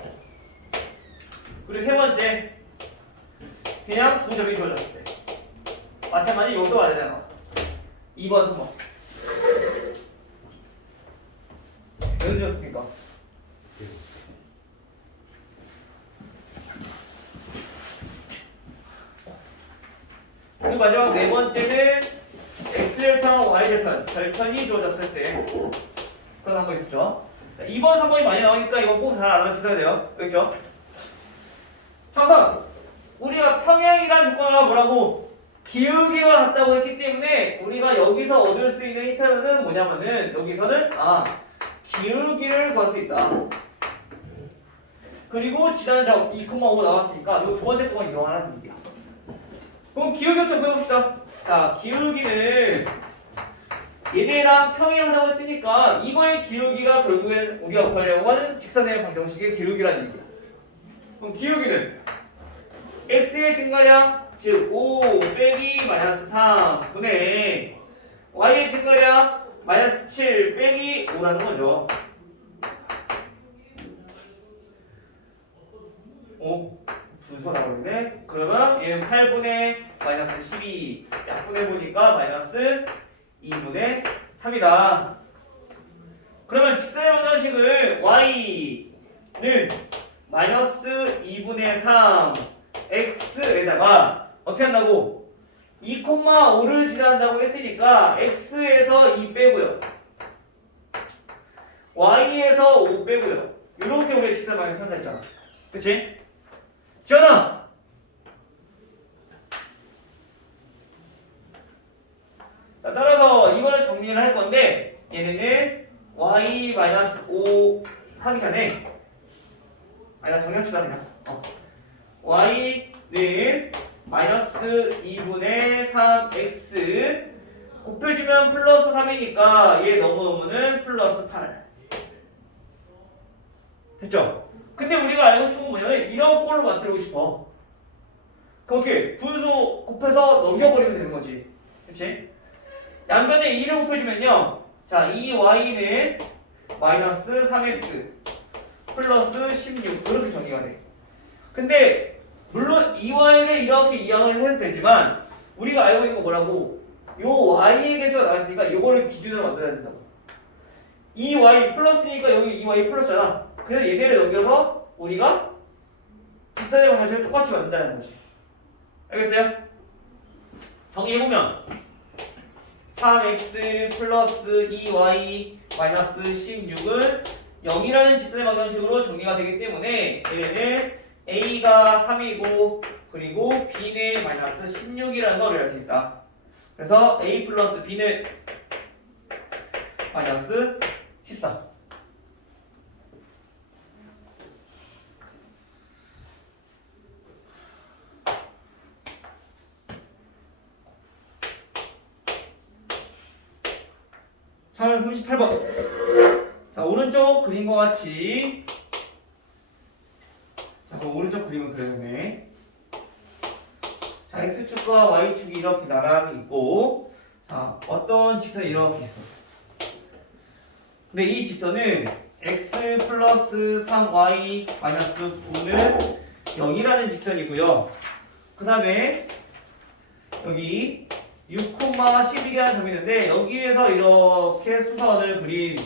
그리고 세 번째 그냥 두 점이 주어졌을 때 마찬가지 이것도 와야 되잖아. 2번 3번 왜 늦었습니까? 그리고 마지막 네 번째는 x절편, y절편, 절편이 주어졌을 때 그런 거 있었죠. 2번, 3번이 많이 나오니까 이거 꼭 잘 알아주셔야 돼요. 여기죠? 항상 우리가 평행이란 조건은 뭐라고? 기울기가 같다고 했기 때문에 우리가 여기서 얻을 수 있는 힌트는 뭐냐면은 여기서는 기울기를 구할 수 있다. 그리고 지난 점 2,5 나왔으니까 이 두 번째 거만 이용하라는 얘기야. 그럼 기울기부터 구해봅시다. 자, 기울기는 얘네랑 평행하다고 했으니까 이거의 기울기가 결국엔 우리가 구하려고 하는 직선의 방정식의 기울기라는 얘기야. 그럼 기울기는 x의 증가량 즉 5 빼기 마이너스 3 분의 y의 증가량 마이너스 7 빼기 5라는 거죠. 5 분수 나오는데 그러면 얘는 8분의 마이너스 12 약분해보니까 마이너스 2분의 3이다. 그러면 직선의 방정식을 y는 마이너스 2분의 3 x에다가 어떻게 한다고? 2,5를 지나간다고 했으니까 x에서 2 빼고요 y에서 5 빼고요 이렇게 우리가 직선 방정식 한다 했잖아. 그치? 지연아! 자, 따라서 이거를 정리를 할 건데 얘는 y-5 하기 전에 나 정리합시다 그냥 y는 마이너스 2분의 3x 곱해주면 플러스 3이니까 얘 넘어오면은 플러스 8 됐죠? 근데 우리가 알고 싶은 건 뭐냐면 이런 꼴로 만들고 싶어. 그렇게 분수 곱해서 넘겨버리면 되는 거지. 그치? 양변에 2를 곱해주면요 자 2y는 마이너스 3x 플러스 16 이렇게 정리가 돼. 근데 물론 2y를 이렇게 이항을 해도 되지만 우리가 알고 있는 거 뭐라고? 요 y의 개수가 나왔으니까 요거를 기준으로 만들어야 된다고. 2y 플러스니까 여기 2y 플러스잖아. 그래서 얘네를 넘겨서 우리가 직선의 방정식을 똑같이 만든다는 거지. 알겠어요? 정리해보면 3x 플러스 2y 마이너스 16은 0이라는 직선의 방정식으로 정리가 되기 때문에 얘는 a가 3이고 그리고 b는 마이너스 16이라는 걸 알 수 있다. 그래서 a 플러스 b는 마이너스 14. 자, 38번. 자, 오른쪽 그림과 같이 자, 그럼 오른쪽 그림은 그려주네. 자, x축과 y축이 이렇게 나란히 있고 자, 어떤 직선이 이렇게 있어. 근데 이 직선은 x 플러스 3y 마이너스 9는 0이라는 직선이고요. 그 다음에 여기 6,11이라는 점이 있는데 여기에서 이렇게 수선을 그린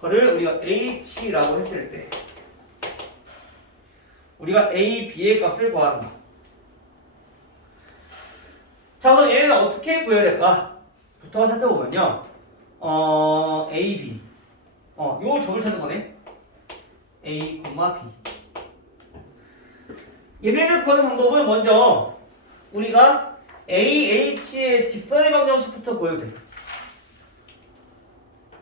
거를 우리가 h라고 했을 때 우리가 a, b의 값을 구하는 거. 자, 그럼 얘는 어떻게 구해야 될까? 부터 살펴보면요. A, B. 요 점을 찾는 거네. A, B. 얘네를 구하는 방법은 먼저 우리가 AH의 직선의 방정식부터 구해도 돼.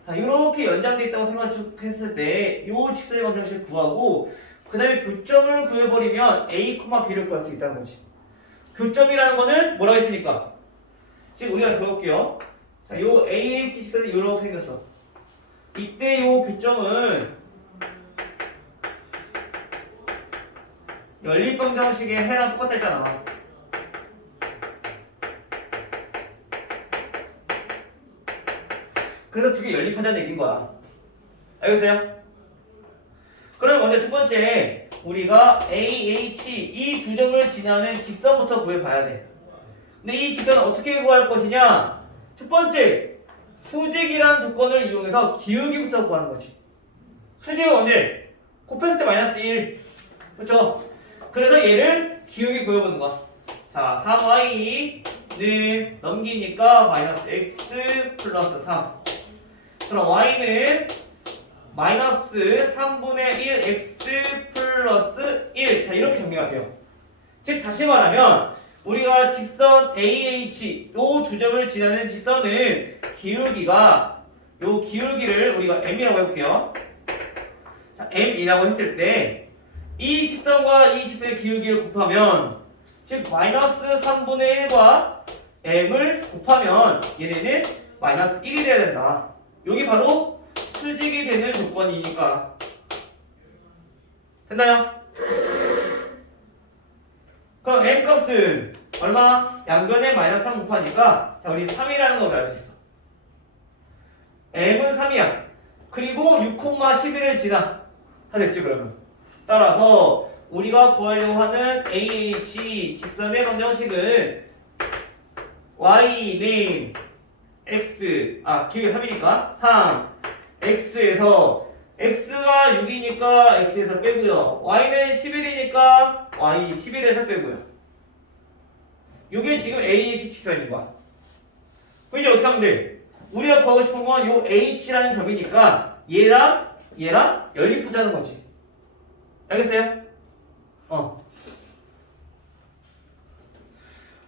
자, 이렇게 연장되어 있다고 생각했을 때 이 직선의 방정식을 구하고 그 다음에 교점을 구해버리면 A, B를 구할 수 있다는 거지. 교점이라는 거는 뭐라고 했으니까? 지금 우리가 배울게요. 자, 요 AH 직선이 이렇게 생겼어. 이때 요 교점은 연립방정식의 해랑 똑같다 했잖아. 그래서 두 개 연립하자는 얘기인 거야. 알겠어요? 그럼 먼저 첫 번째 우리가 AH 이 두 점을 지나는 직선부터 구해봐야 돼. 근데 이 직선은 어떻게 구할 것이냐? 첫 번째 수직이라는 조건을 이용해서 기울기부터 구하는 거지. 수직은 언제? 곱했을 때 마이너스 1. 그렇죠? 그래서 얘를 기울기 구해보는 거야. 자, 3y는 넘기니까 마이너스 x 플러스 3. 그럼 y는 마이너스 3분의 1 x 플러스 1. 자, 이렇게 정리가 돼요. 즉 다시 말하면 우리가 직선 AH 요 두 점을 지나는 직선은 기울기가 요 기울기를 우리가 m이라고 해볼게요. 자, m이라고 했을 때 이 직선과 이 직선의 기울기를 곱하면 즉 마이너스 3분의 1과 m을 곱하면 얘네는 마이너스 1이 돼야 된다. 여기 바로 수직이 되는 조건이니까. 됐나요? 그럼 m 값은 얼마? 양변에 마이너스 3 곱하니까 자, 우리 3이라는 걸 알 수 있어. m은 3이야. 그리고 6,11을 지나. 다 됐지 그러면. 따라서 우리가 구하려고 하는 AH 직선의 방정식은 y는 x 기울기가 3이니까 3 x에서 x가 6이니까 x에서 빼고요. y는 11이니까 y 11에서 빼고요. 이게 지금 AH 직선인 거야. 그럼 이제 어떻게 하면 돼? 우리가 구하고 싶은 건 요 h라는 점이니까 얘랑 연립하자는 거지. 알겠어요?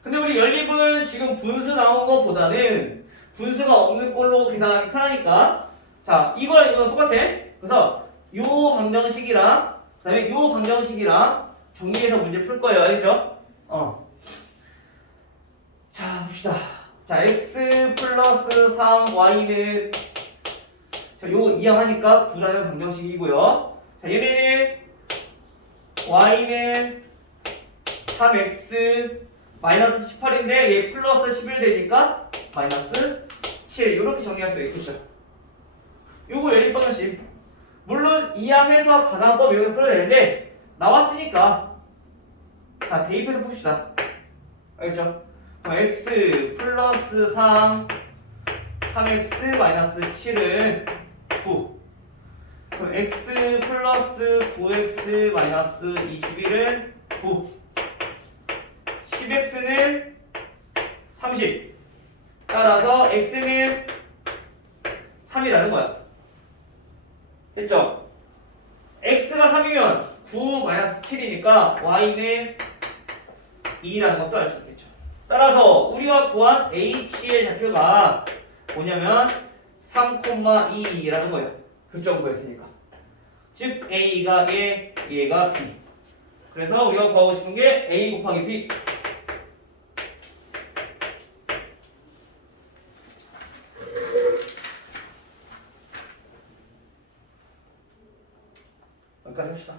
근데 우리 연립은 지금 분수 나온 것보다는 분수가 없는 꼴로 계산하기 편하니까 자, 이거랑 똑같아. 그래서 요 방정식이랑 그다음에 요 방정식이랑 정리해서 문제 풀 거예요. 알겠죠? 자, 봅시다. 자, x 플러스 3y는 자, 요거 이항하니까 9라는 방정식이고요. 자, 얘네는 y는 3x 마이너스 18인데 얘 플러스 11 되니까 마이너스 7 이렇게 정리할 수 있겠죠. 요거 연립방정식 물론 이항해서 가상법 여기서 풀어야 되는데 나왔으니까 자 대입해서 풉시다. 알겠죠? 그럼 x 플러스 3x 마이너스 7은 9 그럼 x 플러스 9x 마이너스 21은 9 10x는 30 따라서 x는 3이라는 거야. 됐죠? x가 3이면 9 마이너스 7이니까 y는 2라는 것도 알 수 있겠죠. 따라서 우리가 구한 h의 좌표가 뭐냐면 3,2라는 거예요. 교점 구했으니까. 즉 a가 a, 얘가 b. 그래서 우리가 구하고 싶은 게 a 곱하기 b. 여기까지 합시다.